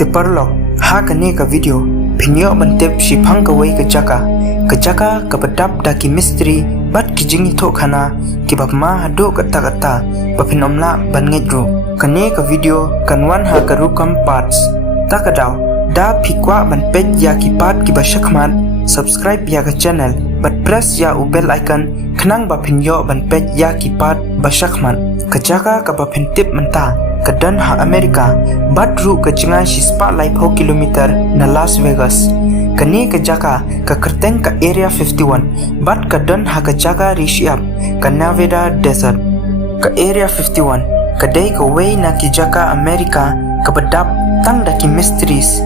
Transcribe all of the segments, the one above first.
Te perlok Haka ne ka video pinyo bantep shipang kawei ke jaka ke bedap daki misteri bat kijing to khana kibab ma hado kata bapinomla bangedru kane ka video kanwan ha karukam parts takadaw da pikwa ban pet ya kipat kiba shakman subscribe ya ka channel but press ya bell icon khnang ba pinyo ban pet ya kipat bashakman kajaka ka bapin tip menta kadan ha Amerika badru kachingan shi spotlight 4 kilometer na Las Vegas kane ka jaka ka kerteng ka area 51 bat kadan ha ka jaka rishiap ka Nevada desert ka area 51 kadei kawei naki jaka Amerika ka bedap tang daki mysteries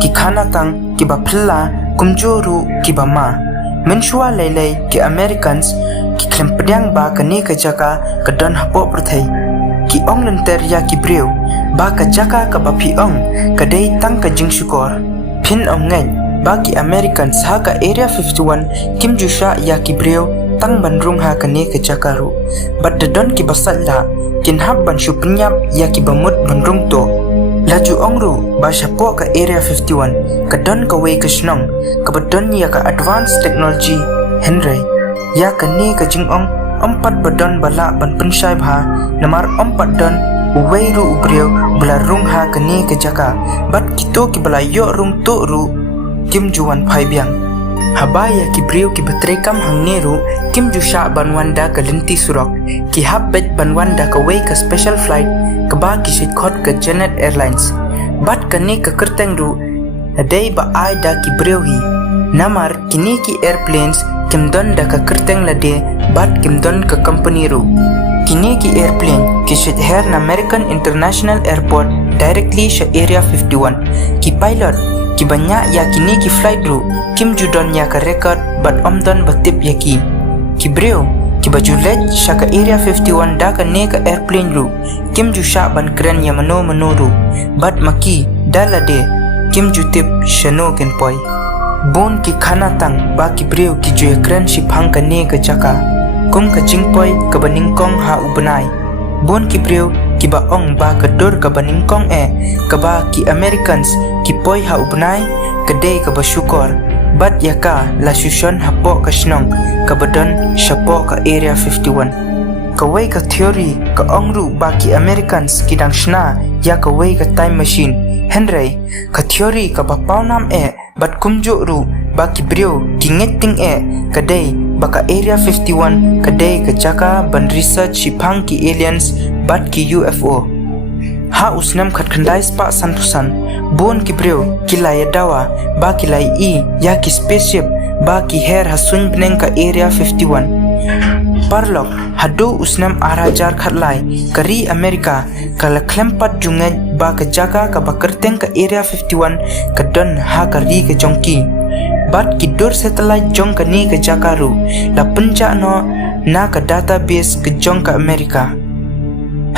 ki khana tang kiba philla kumjoru kiba ma menshua lei ki Americans ki klempdang ba kane ka jaka kadan hapo Pyrthei ki ong lenter ya ki breu ba ka jaka ka bapi ong kadei tang ka jing syukor phin ong ngai ba ki Americans ha ka area 51 kim jusha ya ki breu tang bandrung ha kane ka jaka ru but the don ki basalla kin hab ban shupnyap ya ki bamut bandrung to laju ong ru ba shapo ka area 51 ka don ka wei ka shnong ka badon ya ka advanced technology henry ya kane ka jing ong empat badan bala ban pensyai bha namar empat dan weiru ubreu bela rung ha kene ke jaka bat kito ki bala yo rung to ru kim juan phai biang habaya ki breu ki betrekam hangneru kim jusha banwanda ka lenti surok ki habbet banwanda ka wei ka special flight ka ba ki shikot ka Janet Airlines bat kene ka kerteng ru adai ba ai da ki breu hi namar kini ki airplanes kimdon da ka kerteng lade bat kimdon ka company ru kini ki airplane ki shit her na American International Airport directly sha area 51 ki pilot ki banya ya kini ki flight ru kim judon ya ka record bat omdon batip ya ki breu ki bajulet sha ka area 51 da ka ne ka airplane ru kim ju sha ban kren ya mano ru bat maki dalade kim jutip shano ken poi bon ki khana tang ba ki breu ki ju kren shi phang ka ne ka jaka kum ka jingpoi ka baning kong ha ubnai bon ki breu ki ba ong ba ka dor ka baning kong ka ba ki Americans ki poi ha ubnai ka dei ka basukor bat yaka la shushon ha po ka shnong ka badon shapo ka area 51 ka wei ka theory ka ong ru ba ki Americans ki dang shna ya ka wei ka time machine henry ka theory ka ba paunam bat kumjo ru ba ki breu ki ngeting kadei baka area 51 kadei ka jaka ban research shipang ki aliens bat ki UFO ha usnam khatkhandai spa santusan bon ki breu ki la dawa ba ki lai ya ki spaceship ba ki her hasun bneng ka area 51 parlok hado usnam arajar khatlai kari Amerika kala klempat jungai ba ka jaka ka bakerteng ka area 51 ka don ha kari ka jongki bat ki dor satellite jong ka ni ka jaka ru la punja no na ka database ka jong ka Amerika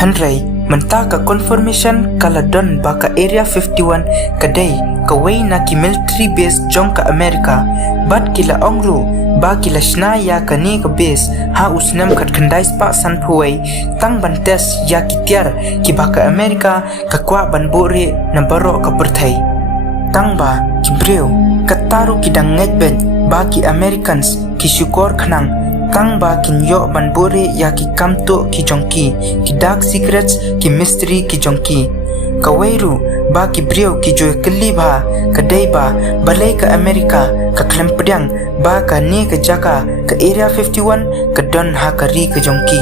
henry menta ka confirmation kala don ba ka area 51 kadei ka wei na ki military base jong ka Amerika bat kila ongru ba kila shna ya kani ka base ha usnam khatkhandai spa san phuai tang bantes ya ki tiar ki ba ka Amerika ka kwa ban bore na baro ka Pyrthei tang ba ki breu kataru ki dang ngejben ba ki Americans ki syukor khnang tang ba kin yo ban bore ya ki kamto ki jongki ki dark secrets ki mystery ki jongki kaweiru ba ki breu ki joy kli bha kadei ba balei ka Amerika ka klempdang ba ka ne ka jaka ka area 51 ka don ha kari ka jongki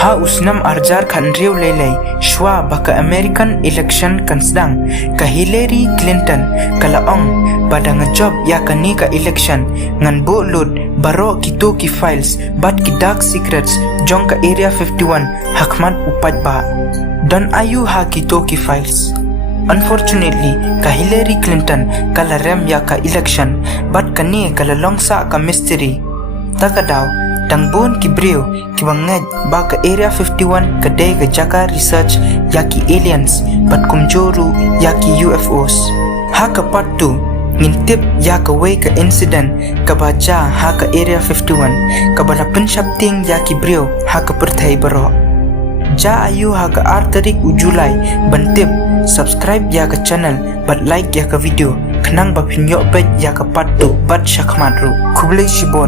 ha usnam arjar khan riu lelei shwa ba ka American election kan sedang ka Hillary Clinton kala ong badang job ya ka ni ka election ngan bo lut baro kito ki files bat ki dark secrets jong ka area 51 hakman upat ba don ayu ha kito ki files unfortunately ka Hillary Clinton kala rem ya ka election bat kani kala longsa ka mystery takadaw dangbon ki breu ki bangaj ba ka area 51 kadei ka jaka research ya ki aliens bat kumjoru ya ki UFOs haka part 2 ngintip ya ka wei ka incident ka baja ha ka area 51 ka bala pensyapting ya ki breu ha ka Pyrthei baro ja ayu ha ka arterik ujulai bantip subscribe ya ka channel bat like ya ka video, kenang ba pinyo bet ya ka patu bat syakmat ru. Kublai shibon.